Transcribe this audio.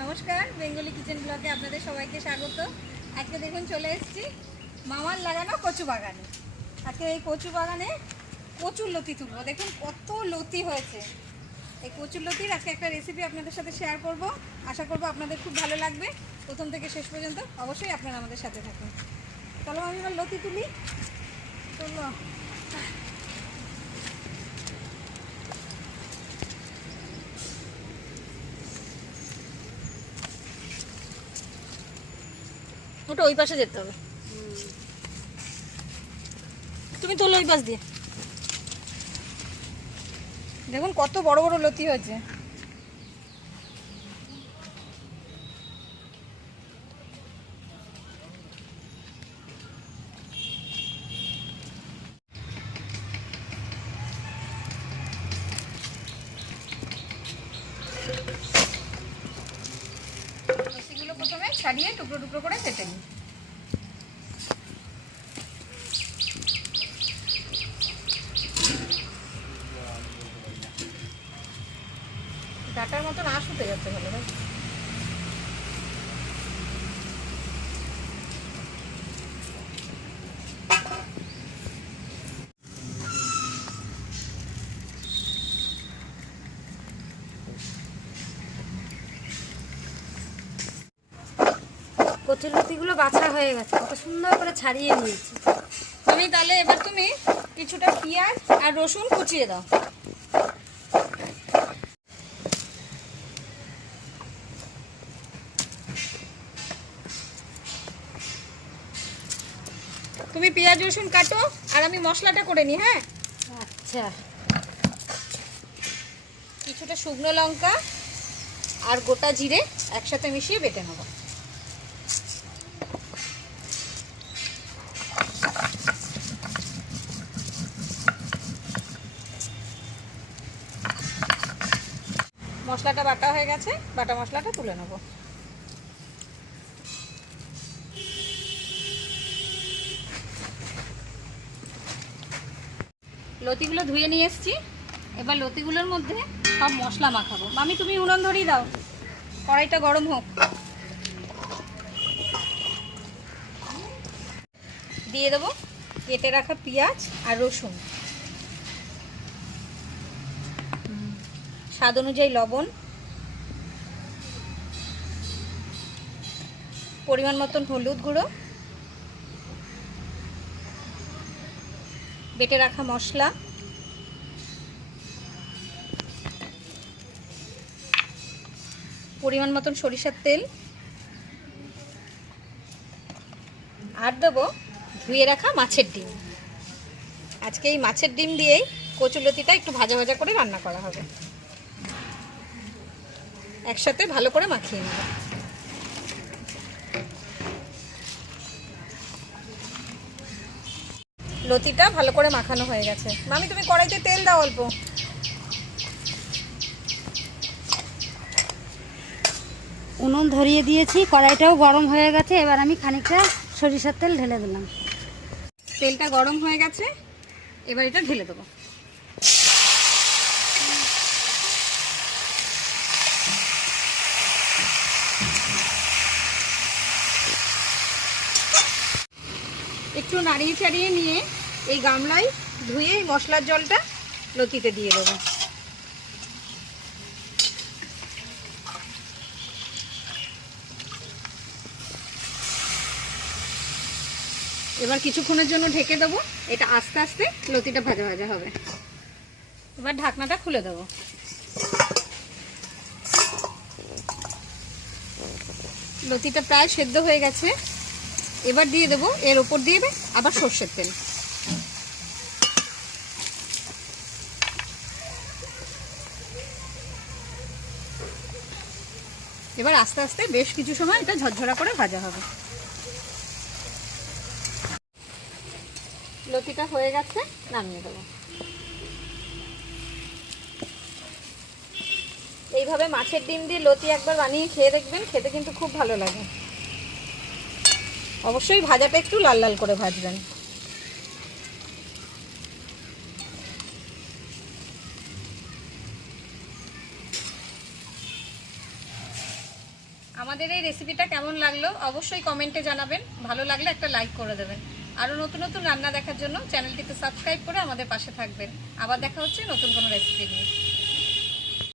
নমস্কার, Bengali kitchen ব্লগে আপনাদের সবাইকে স্বাগত। আজকে দেখুন চলে এসেছি মামার লাগানো কচু বাগানে। আজকে এই কচু বাগানে প্রচুর লতি তুলবো। দেখুন কত লতি হয়েছে। এই কচুর লতির আজকে একটা রেসিপি আপনাদের সাথে শেয়ার করব। আশা করব আপনাদের খুব ভালো লাগবে। প্রথম থেকে শেষ পর্যন্ত অবশ্যই আপনারা আমাদের সাথে থাকুন। চলো আমি এবার লতি তুলি। চলো। ওটা ওই পাশে যেতে হবে। তুমি তোলো ওই পাশ দিয়ে। দেখুন কত বড় বড় লতি হয়েছে লতিগুলো প্রথমে ছাড়িয়ে টুকরো টুকরো করে কেটে নিই। ডাটার মতন আঁশ হতে যাচ্ছে ভালো ভাই। কচুরলতিগুলো বাছা হয়ে গেছে। কত সুন্দর করে ছাড়িয়ে নিয়েছি। তুমি তাহলে এবার তুমি কিছুটা পেঁয়াজ আর রসুন কুচিয়ে দাও। তুমি পেঁয়াজ রসুন কাটো আর আমি মশলাটা করে নিই হ্যাঁ? আচ্ছা। কিছুটা শুকনো লঙ্কা আর গোটা জিরে একসাথে মিশিয়ে বেটে নেব। মশলাটা বাটা হয়ে গেছে, বাটা মশলাটা তুলে নেব। লতিগুলো ধুয়ে নিয়ে এসেছি। এবার লতিগুলোর মধ্যে সব মশলা মাখাবো। মামি, তুমি উনুন ধরিয়ে দাও। কড়াইটা গরম হোক। দিয়ে দেবো কেটে রাখা পেঁয়াজ আর রসুন। স্বাদ অনুযায়ী লবণ। পরিমাণ মতন হলুদ গুঁড়ো। বেটে রাখা মশলা। পরিমাণ মতন সরিষার তেল। আর দেবো ধুয়ে রাখা মাছের ডিম। আজকে এই মাছের ডিম দিয়েই কচুলতিটা একটু ভাজা ভাজা করে রান্না করা হবে। একসাথে ভালো করে মাখিয়ে নেব। লতিটা ভালো করে মাখানো হয়ে গেছে। মামি তুমি কড়াইতে তেল দাও অল্প। উনুন ধরিয়ে দিয়েছি কড়াইটাও গরম হয়ে গেছে এবার আমি খানিকটা সরিষার তেল ঢেলে দিলাম। তেলটা গরম হয়ে গেছে এবার এটা ঢেলে দেবো। একটু নাড়িয়ে চাড়িয়ে নিয়ে এই গামলায় ধুয়ে এই মশলার জলটা লতিতে দিয়ে দেবো। এবার কিছুক্ষণের জন্য ঢেকে দেবো। এটা আস্তে আস্তে লতিটা ভাজা ভাজা হবে। এবার ঢাকনাটা খুলে দেবো। লতিটা প্রায় সেদ্ধ হয়ে গেছে। এবার দিয়ে দেবো, এর ওপর দিয়ে আবার সর্ষের তেল। এবার আস্তে আস্তে বেশ কিছু সময় এটা ঝরঝরা করে ভাজা হবে। লতিটা হয়ে গেছে, নামিয়ে দেবো। এইভাবে মাছের ডিম দিয়ে লতি একবার বানিয়ে খেয়ে দেখবেন, খেতে কিন্তু খুব ভালো লাগে। অবশ্যই ভাজাটা একটু লাল লাল করে ভাজবেন। আমাদের এই রেসিপিটা কেমন লাগল অবশ্যই কমেন্টে জানাবেন। ভালো লাগলে একটা লাইক করে দেবেন। আরও নতুন নতুন রান্না দেখার জন্য চ্যানেলটিকে সাবস্ক্রাইব করে আমাদের পাশে থাকবেন। আবার দেখা হচ্ছে নতুন কোনো রেসিপি নিয়ে।